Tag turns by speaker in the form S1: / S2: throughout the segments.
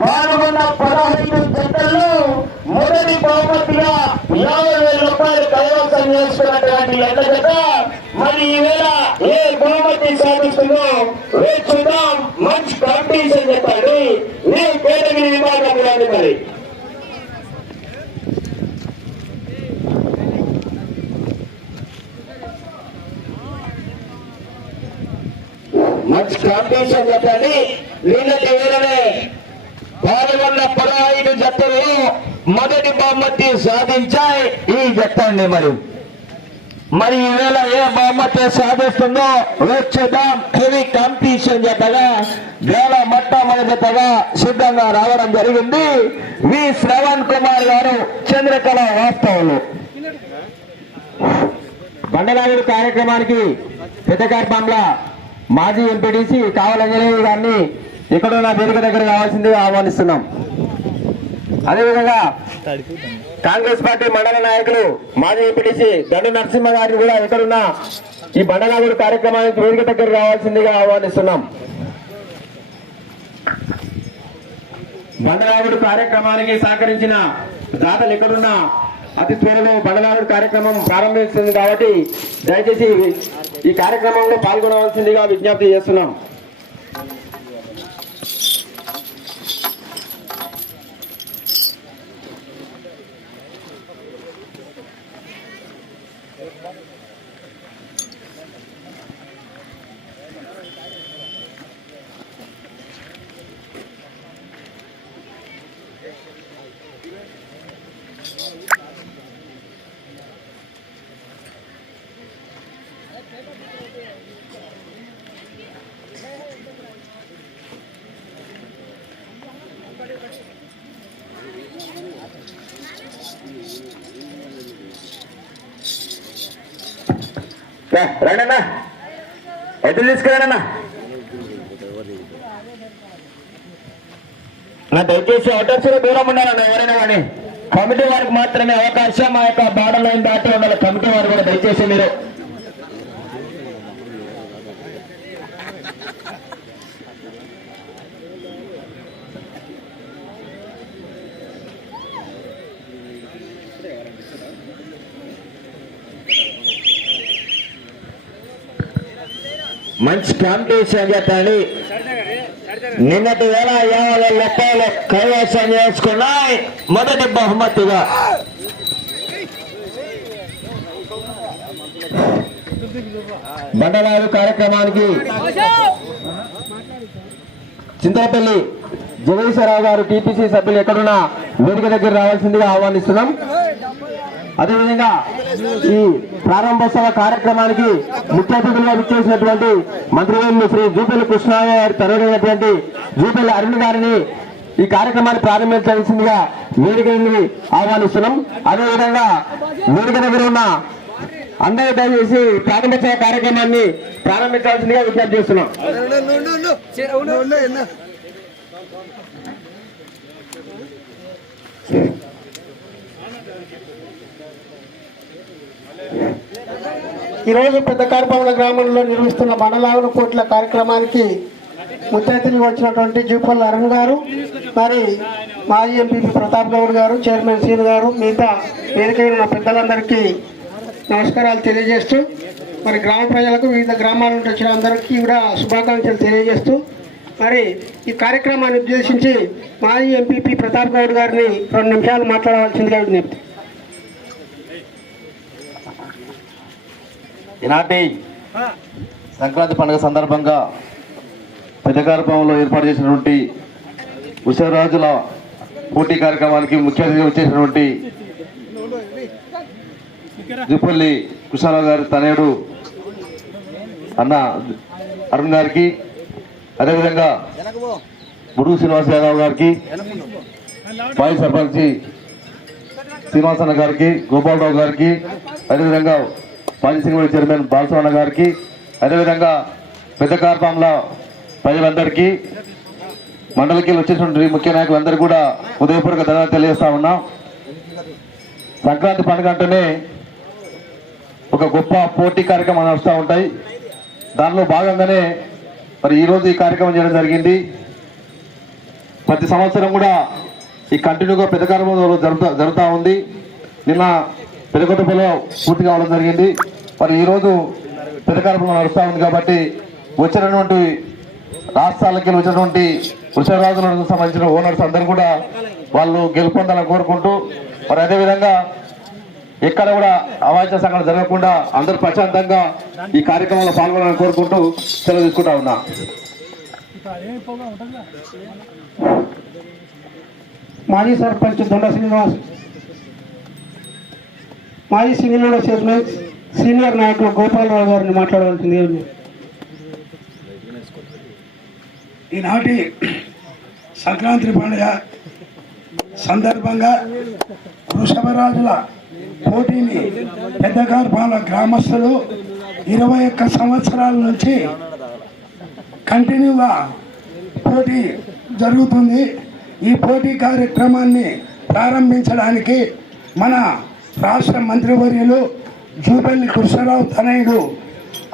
S1: పాల్గొన్న పదహైదు జంటల్లో మొదటి బహుమతిగా యాభై వేల రూపాయలు కైవసం చేసుకున్నటువంటి ఎడ్ల జత మరి ఈవేళ ఏ బహుమతి సాధిస్తుందో వేచి చూద్దాం. మంచి కాంపిటీషన్ చెప్పండి. ఏ కేటగిరి విభాగం కాదు మరి. మంచి కాంపిటీషన్ చెప్పండి. వీళ్ళకి వీళ్ళనే పాల్గొన్న పదహైదు జట్టులు మొదటి బహుమతి సాధించాయి ఈ జట్టు మరి. మరి ఈవేళ ఏ బహుమతి సాధిస్తుందో వచ్చేద్దాం హెవీ కాంపిటీషన్ జతగా వేల మొట్టమొదటి సిద్ధంగా రావడం జరిగింది. వి. శ్రవణ్ కుమార్ గారు చంద్రకళ వాస్తవులు. బండలాగుడు కార్యక్రమానికి పెద్దకార్పంలో మాజీ ఎంపీటీసీ కావాలంజనేయ గారిని ఇక్కడున్న వేదిక దగ్గర కావాల్సిందిగా ఆహ్వానిస్తున్నాం. అదేవిధంగా కాంగ్రెస్ పార్టీ మండల నాయకులు మాజీ ఎంపీటీసీ దండు నరసింహ గారిని కూడా ఇక్కడున్న ఈ బండలాగుడు కార్యక్రమానికి వేదిక దగ్గర రావాల్సిందిగా ఆహ్వానిస్తున్నాం. బండలాగుడు కార్యక్రమానికి సహకరించిన దాతలు ఎక్కడున్నా అతి త్వరలో బండలాగుడు కార్యక్రమం ప్రారంభిస్తుంది కాబట్టి దయచేసి ఈ కార్యక్రమంలో పాల్గొనవలసిందిగా విజ్ఞప్తి చేస్తున్నాం. రండన్నా. ఎదురు తీసుకురాడన్నా నా దయచేసి అవుటర్స్ దూరం ఉండాలన్న ఎవరైనా కానీ. కమిటీ వారికి మాత్రమే అవకాశం. ఆ యొక్క బార్డర్ లైన్ దాటి ఉండాలి. కమిటీ వారు కూడా దయచేసి మీరు మంచి కాంపిటీషన్ చెప్పండి నిన్నటి వేల యాభై రూపాయలు కైవసం చేసుకున్నాయి. మొదటి బహుమతిగా. బండరాజు కార్యక్రమానికి చింతలపల్లి జగదీశ్వరరావు గారు టీపీసీ సభ్యులు ఎక్కడున్నా వేదిక దగ్గర రావాల్సిందిగా ఆహ్వానిస్తున్నాం. అదేవిధంగా ఈ ప్రారంభోత్సవ కార్యక్రమానికి ముఖ్య అతిథులుగా విచ్చేసినటువంటి మంత్రివర్యులు శ్రీ జూపల్లి కృష్ణయ్య గారి తరుడైనటువంటి జూపల్లి అరుణ్ గారిని ఈ కార్యక్రమాన్ని ప్రారంభించాల్సిందిగా వేడుకని ఆహ్వానిస్తున్నాం. అదేవిధంగా వేడుక దగ్గర ఉన్న అందరూ దయచేసి ప్రారంభోత్సవ కార్యక్రమాన్ని ప్రారంభించాల్సిందిగా విజ్ఞప్తి చేస్తున్నాం.
S2: ఈరోజు పెద్ద కార్పవల గ్రామంలో నిర్మిస్తున్న మండలావుల కోట్ల కార్యక్రమానికి ముఖ్య వచ్చినటువంటి జూపల్ అరుణ్ గారు మరి మాజీ ఎంపీపీ ప్రతాప్ గౌడ్ గారు చైర్మన్ సీన్ గారు మిగతా వేదికైన ఉన్న పెద్దలందరికీ నమస్కారాలు తెలియజేస్తూ మరి గ్రామ ప్రజలకు వివిధ గ్రామాల నుండి వచ్చిన అందరికీ కూడా శుభాకాంక్షలు తెలియజేస్తూ మరి ఈ కార్యక్రమాన్ని ఉద్దేశించి మాజీ ఎంపీపీ ప్రతాప్ గౌడ్ గారిని రెండు నిమిషాలు మాట్లాడవలసిందిగా విజ్ఞప్తి.
S3: ఈనాటి సంక్రాంతి పండుగ సందర్భంగా పెద్దకారపంలో ఏర్పాటు చేసినటువంటి ఉషరాజుల పోటీ కార్యక్రమానికి ముఖ్య అతిథిగా వచ్చేసినటువంటి జుపల్లి కృష్ణారావు గారి తనయుడు అన్న అరుణ్ గారికి అదేవిధంగా బుడుగు శ్రీనివాస యాదవ్ గారికి మాజీ సర్పంచి శ్రీనివాసన్న గారికి గోపాలరావు గారికి అదేవిధంగా మాజీ సింగడి చైర్మన్ బాలసవన్న గారికి అదేవిధంగా పెద్ద కార్పంల ప్రజలందరికీ మండలికి వచ్చేటువంటి ముఖ్య నాయకులందరికీ కూడా ఉదయపూర్వక ధన్యవాదాలు తెలియజేస్తా ఉన్నాం. సంక్రాంతి పండుగ అంటేనే ఒక గొప్ప పోటీ కార్యక్రమాలు నడుస్తూ ఉంటాయి. దానిలో భాగంగానే మరి ఈరోజు ఈ కార్యక్రమం చేయడం జరిగింది. ప్రతి సంవత్సరం కూడా ఈ కంటిన్యూగా పెద్ద కార్యక్రమం జరుగుతూ జరుగుతూ ఉంది. నిన్న పెదకొత్తపల్లిలో పూర్తి కావడం జరిగింది. మరి ఈరోజు పెద్ద కార్యక్రమం నడుస్తూ ఉంది కాబట్టి వచ్చినటువంటి రాష్ట్రాలకి వచ్చినటువంటి వృషభరాజులకు సంబంధించిన ఓనర్స్ అందరూ కూడా వాళ్ళు గెలుపొందాలని కోరుకుంటూ మరి అదేవిధంగా ఎక్కడ కూడా అవాంఛ సంఘటన జరగకుండా అందరూ ప్రశాంతంగా ఈ కార్యక్రమంలో పాల్గొనాలని కోరుకుంటూ సెలవు తీసుకుంటా ఉన్నా.
S2: మాజీ సర్పంచ్ దొండ శ్రీనివాస్. మాజీ సింగిల్ చైర్మన్ సీనియర్ నాయకులు గోపాలరావు గారిని మాట్లాడవలసింది
S4: ఈనాటి సంక్రాంతి పండుగ సందర్భంగా వృషభరాజుల పోటీని పెద్దగార్పాల గ్రామస్తులు ఇరవై ఒక్క సంవత్సరాల నుంచి కంటిన్యూగా పోటీ జరుగుతుంది. ఈ పోటీ కార్యక్రమాన్ని ప్రారంభించడానికి మన రాష్ట్ర మంత్రివర్యులు జూబెల్లి కృష్ణరావు తనయుడు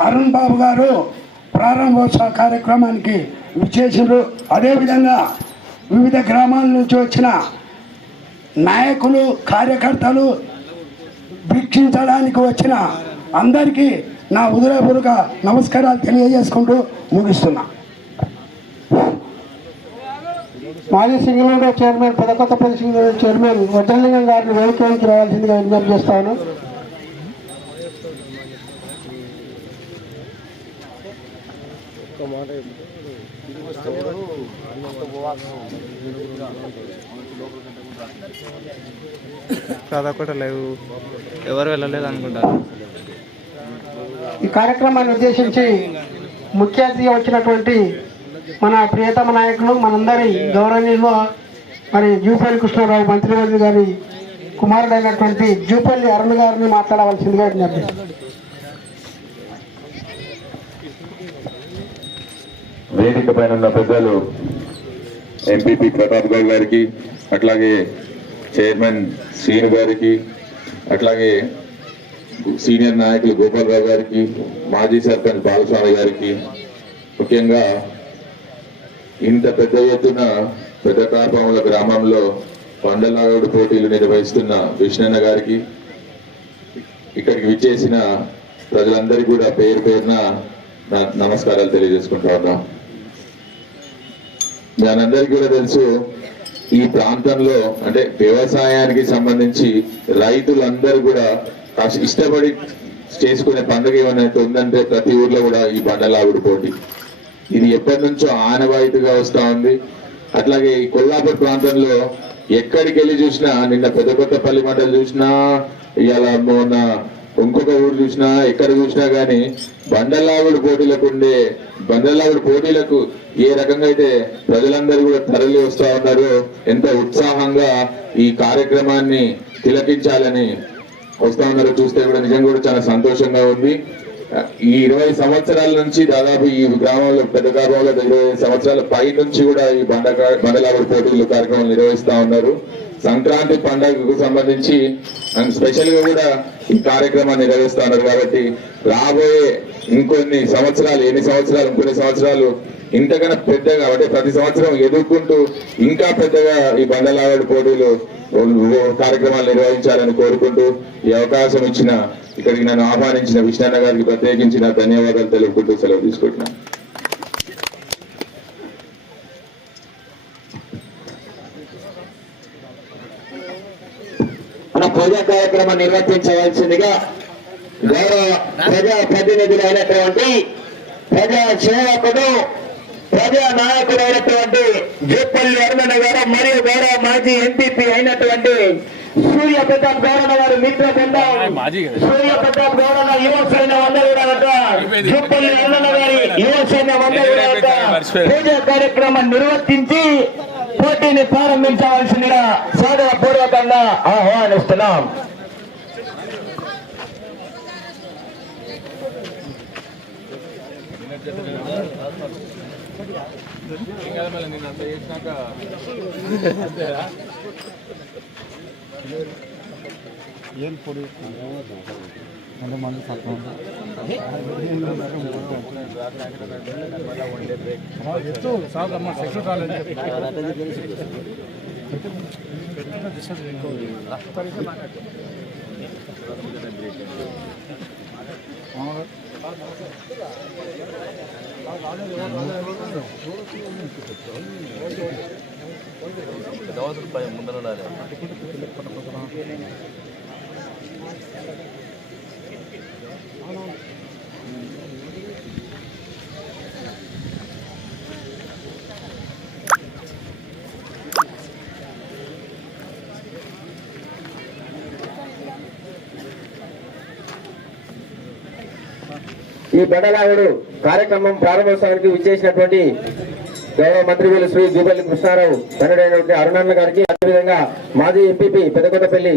S4: అరుణ్ బాబు గారు ప్రారంభోత్సవ కార్యక్రమానికి విచ్చేసారు అదేవిధంగా వివిధ గ్రామాల నుంచి వచ్చిన నాయకులు కార్యకర్తలు వీక్షించడానికి వచ్చిన అందరికీ నా ఉదయపూర్వక నమస్కారాలు తెలియజేసుకుంటూ ముగిస్తున్నా.
S2: మాజీ single chairman Pedakothapalli single chairman Vajralingam గారిని వేదికకి రావాల్సిందిగా విజ్ఞప్తి చేస్తాను.
S5: చదవకుండా లేవు ఎవరు వెళ్ళలేదు అనుకుంటారు
S2: ఈ కార్యక్రమాన్ని ఉద్దేశించి ముఖ్య అతిథిగా వచ్చినటువంటి మన ప్రియతమ నాయకులు మనందరి గౌరవనీయులు మరి జూపల్లి కృష్ణారావు మంత్రివర్గ గారి కుమారుడైనటువంటి జూపల్లి అరుణ్ గారిని మాట్లాడవలసిందిగా విజ్ఞప్తి.
S6: వేదిక పైన ఉన్న పెద్దలు ఎంపీపీ ప్రతాప్ గౌడ్ గారికి అట్లాగే చైర్మన్ శ్రీను గారికి అట్లాగే సీనియర్ నాయకులు గోపాల్ గారికి మాజీ సర్పంచ్ బాలస్వామి గారికి ముఖ్యంగా ఇంత పెద్ద ఎత్తున పెద్ద గ్రామంలో పండలాగడు పోటీలు నిర్వహిస్తున్న విష్ణన్న గారికి ఇక్కడికి విచ్చేసిన ప్రజలందరికీ కూడా పేరు పేరున నమస్కారాలు తెలియజేసుకుంటా ఉన్నాం. దానందరికీ కూడా తెలుసు ఈ ప్రాంతంలో అంటే వ్యవసాయానికి సంబంధించి రైతులందరూ కూడా ఇష్టపడి చేసుకునే పండుగ ఏమైనా ఉందంటే ప్రతి ఊర్లో కూడా ఈ బండలాగుడు పోటీ. ఇది ఎప్పటి నుంచో ఆనవాయితీగా వస్తా ఉంది. అట్లాగే ఈ కొల్లాపూర్ ప్రాంతంలో ఎక్కడికి వెళ్ళి చూసినా నిన్న పెద్ద కొత్తపల్లి మండలి చూసినా ఇలా మొన్న ఇంకొక ఊరు చూసినా ఎక్కడ చూసినా కానీ బండలాగుడు పోటీలకు ఉండే బండలాగుడు పోటీలకు ఏ రకంగా అయితే ప్రజలందరూ కూడా తరలి వస్తా ఉన్నారో ఎంత ఉత్సాహంగా ఈ కార్యక్రమాన్ని తిలకించాలని వస్తా ఉన్నారో చూస్తే కూడా నిజంగా కూడా చాలా సంతోషంగా ఉంది. ఈ ఇరవై సంవత్సరాల నుంచి దాదాపు ఈ గ్రామంలో పెద్ద గ్రామంలో ఇరవై సంవత్సరాల పై నుంచి కూడా ఈ బండ బండలాగుడు పోటీలు కార్యక్రమాలు నిర్వహిస్తా ఉన్నారు. సంక్రాంతి పండుగకు సంబంధించి స్పెషల్గా కూడా ఈ కార్యక్రమాన్ని నిర్వహిస్తా ఉన్నారు కాబట్టి రాబోయే ఇంకొన్ని సంవత్సరాలు ఎన్ని సంవత్సరాలు ఇంకొన్ని సంవత్సరాలు ఇంతకన్నా పెద్దగా అంటే ప్రతి సంవత్సరం ఎదుర్కొంటూ ఇంకా పెద్దగా ఈ బండలాడు పోటీలు కార్యక్రమాలు నిర్వహించాలని కోరుకుంటూ ఈ అవకాశం ఇచ్చిన ఇక్కడికి నన్ను ఆహ్వానించిన విష్ణన్న గారికి ప్రత్యేకించి నా ధన్యవాదాలు తెలుపుకుంటూ సెలవు తీసుకుంటున్నాను
S1: మన పూజా కార్యక్రమం నిర్వర్తించవలసిందిగా గౌరవ ప్రజా ప్రతినిధులు అయినటువంటి ప్రజా సేవకుడు ప్రజా నాయకుడు అయినటువంటి జూపల్లి అరుణ గారు మరియు గౌరవ మాజీ ఎంపీపీ అయినటువంటి సూర్య ప్రతాప్ గౌరవ గారు మిత్ర బృందం. సూర్య ప్రతాప్ గౌరవ యువ సైన్యం అందరూ కూడా జూపల్లి గారి యువ సైన్యం అందరూ కూడా ఒక పూజా కార్యక్రమం నిర్వర్తించి పోటీని ప్రారంభించవలసిందిగా సాదర పూర్వకంగా ఆహ్వానిస్తున్నాం ಏನು ಕೊಡಿ ಒಂದು ಮಂದಿ ಸಾಕು ಎಷ್ಟು ಸಾಲಮ್ಮ ಸೆಕ್ಷನ್ ಕಾಲೇಜ್ ಮಾತಾಡ್ತೀನಿ ఈ బెడలాగుడు కార్యక్రమం ప్రారంభోత్సవానికి విచ్చేసినటువంటి గౌరవ మంత్రివేలు శ్రీ జూపల్లి కృష్ణారావు తండ్రి అరుణన్న గారికి అదేవిధంగా మాజీ ఎంపీపీ పెదకొండపల్లి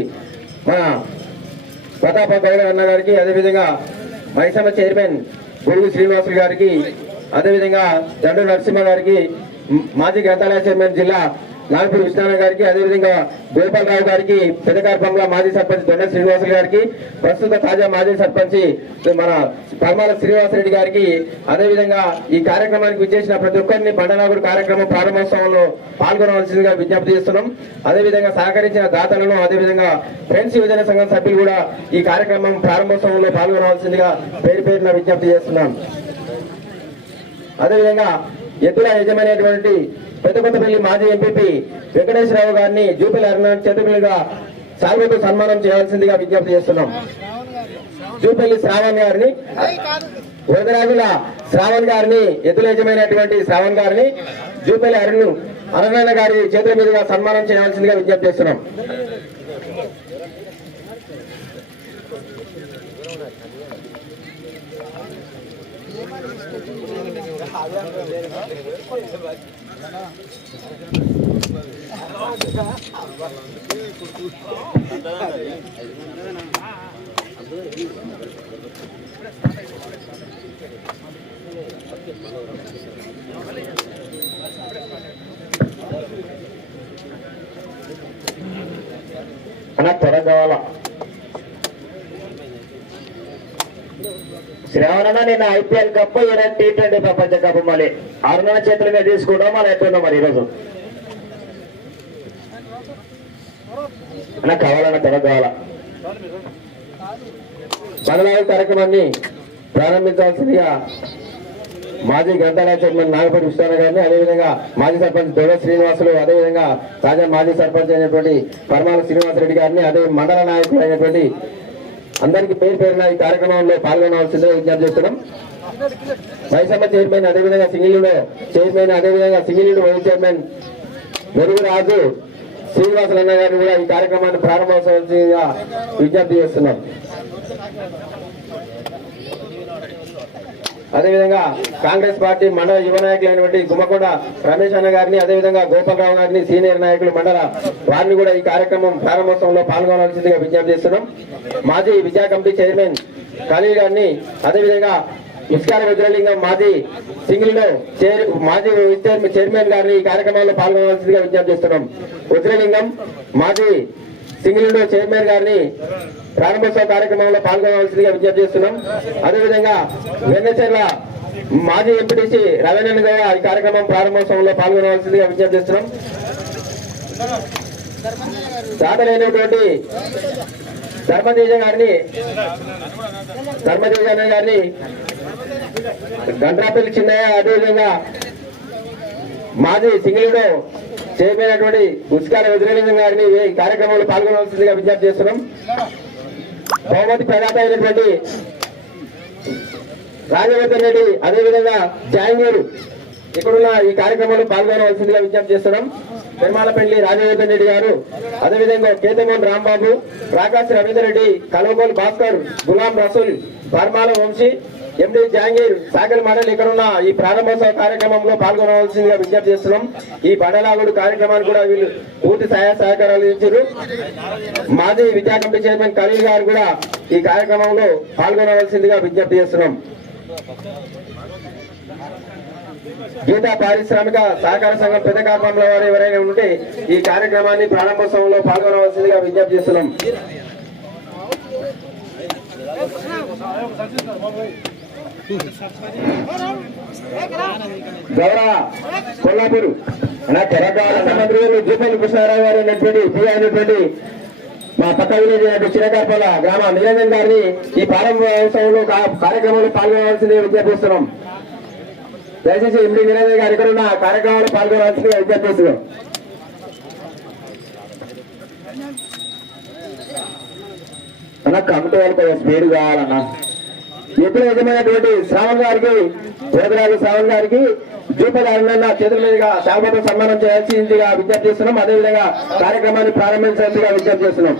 S1: మన ప్రతాప గౌడ అన్న గారికి అదేవిధంగా మైసమ్మ చైర్మన్ గురువు శ్రీనివాసులు గారికి అదేవిధంగా దండు నరసింహ గారికి మాజీ గ్రంథాలయ చైర్మన్ జిల్లా నాగపూర్ విశ్వనాథ్ గారికి అదేవిధంగా గోపాలరావు గారికి పెదకార్పంల మాజీ సర్పంచ్ దొండ శ్రీనివాసులు గారికి ప్రస్తుత తాజా మాజీ సర్పంచ్ మన పర్మాల శ్రీనివాసరెడ్డి గారికి అదేవిధంగా ఈ కార్యక్రమానికి విచ్చేసిన ప్రతి ఒక్కరిని బండనాగుడు కార్యక్రమం ప్రారంభోత్సవంలో పాల్గొనవలసిందిగా విజ్ఞప్తి చేస్తున్నాం. అదేవిధంగా సహకరించిన దాతలను అదేవిధంగా ఫ్రెండ్స్ యువజన సంఘం సభ్యులు కూడా ఈ కార్యక్రమం ప్రారంభోత్సవంలో పాల్గొనవలసిందిగా పేరు పేరున విజ్ఞప్తి చేస్తున్నాం. అదేవిధంగా ఎద్దుల యజమైనటువంటి పెద్దకొత్తపల్లి మాజీ ఎంపీపీ వెంకటేశ్వరరావు గారిని జూపిల్ అరుణాచల్ చేతులుగా సాగుతూ సన్మానం చేయాల్సిందిగా విజ్ఞప్తి చేస్తున్నాం. జూపల్లి శ్రావణ్ గారిని వరదరాజుల శ్రావణ్ గారిని ఎదులేజమైనటువంటి శ్రావణ్ గారిని జూపల్లి అరుణ్ అరుణన్న గారి చేతుల మీదుగా సన్మానం చేయాల్సిందిగా విజ్ఞప్తి చేస్తున్నాం. అన్న త్వర కావాలా శ్రావణ నేను ఐపీఎల్ కప్ ఈయన టీ ట్వంటీ ప్రపంచ కప్ మళ్ళీ అరుణ చేతుల మీద తీసుకుంటాం మళ్ళీ మరి ఈరోజు? అన్న కావాలన్న త్వర కావాలా? బదలాయి కార్యక్రమాన్ని ప్రారంభించాల్సిందిగా మాజీ గ్రంథాలయ చైర్మన్ నాగపూడి విశ్వనాథ్ గారిని అదేవిధంగా మాజీ సర్పంచ్ దొడ శ్రీనివాసులు అదేవిధంగా తాజా మాజీ సర్పంచ్ అయినటువంటి పరమాల శ్రీనివాసరెడ్డి గారిని అదే మండల నాయకులు అయినటువంటి అందరికీ పేరు పేరున ఈ కార్యక్రమంలో పాల్గొనవలసిందే విజ్ఞప్తి చేస్తున్నాం. వైసమ్మ చైర్మన్ అదేవిధంగా సింగిలుడు చైర్మన్ అదేవిధంగా సింగిలుడు వైస్ చైర్మన్ మెరుగు రాజు గారిని కూడా ఈ కార్యక్రమాన్ని ప్రారంభోత్సవంగా విజ్ఞప్తి చేస్తున్నాం. అదేవిధంగా కాంగ్రెస్ పార్టీ మండల యువ నాయకులైనటువంటి గుమ్మకొండ రమేష్ అన్న గారిని అదేవిధంగా గోపాలరావు గారిని సీనియర్ నాయకులు మండల వారిని కూడా ఈ కార్యక్రమం ప్రారంభోత్సవంలో పాల్గొనవలసిందిగా విజ్ఞప్తి చేస్తున్నాం. మాజీ విద్యా కమిటీ చైర్మన్ ఖలీల్ గారిని అదేవిధంగా ఇస్కాల రుద్రలింగం మాజీ సింగిల్లో చైర్ మాజీ చైర్మన్- గారిని ఈ కార్యక్రమంలో పాల్గొనవలసిందిగా విజ్ఞప్తి చేస్తున్నాం. రుద్రలింగం మాజీ సింగిల్లో చైర్మన్ గారిని ప్రారంభోత్సవ కార్యక్రమంలో పాల్గొనవలసిందిగా విజ్ఞప్తి చేస్తున్నాం. అదేవిధంగా వెన్నచెర్ల మాజీ ఎంపీటీసీ రవీంద్రన్ గౌడ ఈ కార్యక్రమం ప్రారంభోత్సవంలో పాల్గొనవలసిందిగా విజ్ఞప్తి చేస్తున్నాం. దాతలైనటువంటి ధర్మతేజ గారిని ధర్మతేజ గారిని గండ్రాపల్లి చిన్నయ్య అదేవిధంగా మాజీ సింగిల్డో చేయబోయినటువంటి ఉస్కాల వజ్రలింగం గారిని ఈ కార్యక్రమంలో పాల్గొనవలసిందిగా విజ్ఞప్తి చేస్తున్నాం. బహుమతి ప్రదాత అయినటువంటి రాజవర్ధన్ రెడ్డి అదేవిధంగా జాంగూరు. ఇక్కడున్న ఈ కార్యక్రమంలో పాల్గొనవలసిందిగా విజ్ఞప్తి చేస్తున్నాం. పెరుమాలపల్లి రాజవర్ధన్ రెడ్డి గారు అదేవిధంగా కేతమోహన్ రాంబాబు ప్రకాశ్ రవీందర్ రెడ్డి కలవకోల్ భాస్కర్ గులాం రసూల్ పర్మాల వంశీ ఎండి జాంగీర్ సాగర్ మండలి ఇక్కడ ఉన్న ఈ ప్రారంభోత్సవ కార్యక్రమంలో పాల్గొనవలసిందిగా విజ్ఞప్తి చేస్తున్నాం. ఈ బండలాగుడు కార్యక్రమానికి కూడా వీళ్ళు పూర్తి సహాయ సహకారాలు ఇచ్చారు మాజీ విద్యా కమిటీ చైర్మన్ కలీల్ గారు కూడా ఈ కార్యక్రమంలో పాల్గొనవలసిందిగా విజ్ఞప్తి చేస్తున్నాం. గీతా పారిశ్రామిక సహకార సంఘం పెద్ద కార్పంలో వారు ఎవరైనా ఉంటే ఈ కార్యక్రమాన్ని ప్రారంభోత్సవంలో పాల్గొనవలసిందిగా విజ్ఞప్తి చేస్తున్నాం. గౌరవ కొల్లాపూర్ నా తెలంగాణ మంత్రి గారు కృష్ణారావు గారు ఉన్నటువంటి పి అయినటువంటి మా పక్క విలేజ్ చిరకాపల గ్రామ నిరంజన్ గారిని ఈ ప్రారంభోత్సవంలో కార్యక్రమంలో పాల్గొనవలసిందే విజ్ఞాపిస్తున్నాం. దయచేసి ఎండి నిరంజన్ గారు ఇక్కడ ఉన్న కార్యక్రమంలో పాల్గొనవలసిందిగా విజ్ఞాపిస్తున్నాం. అన్న కమిటీ వాళ్ళకి ఒక స్పీడ్ కావాలన్నా. ఎప్పుడు యజమైనటువంటి శ్రావణ్ గారికి వేదరాజు శ్రావణ్ గారికి జూపదారులన్న చేతుల మీదుగా శాల్వతో సన్మానం చేయాల్సిందిగా విజ్ఞప్తి చేస్తున్నాం. అదేవిధంగా కార్యక్రమాన్ని ప్రారంభించాల్సిందిగా విజ్ఞప్తి చేస్తున్నాం.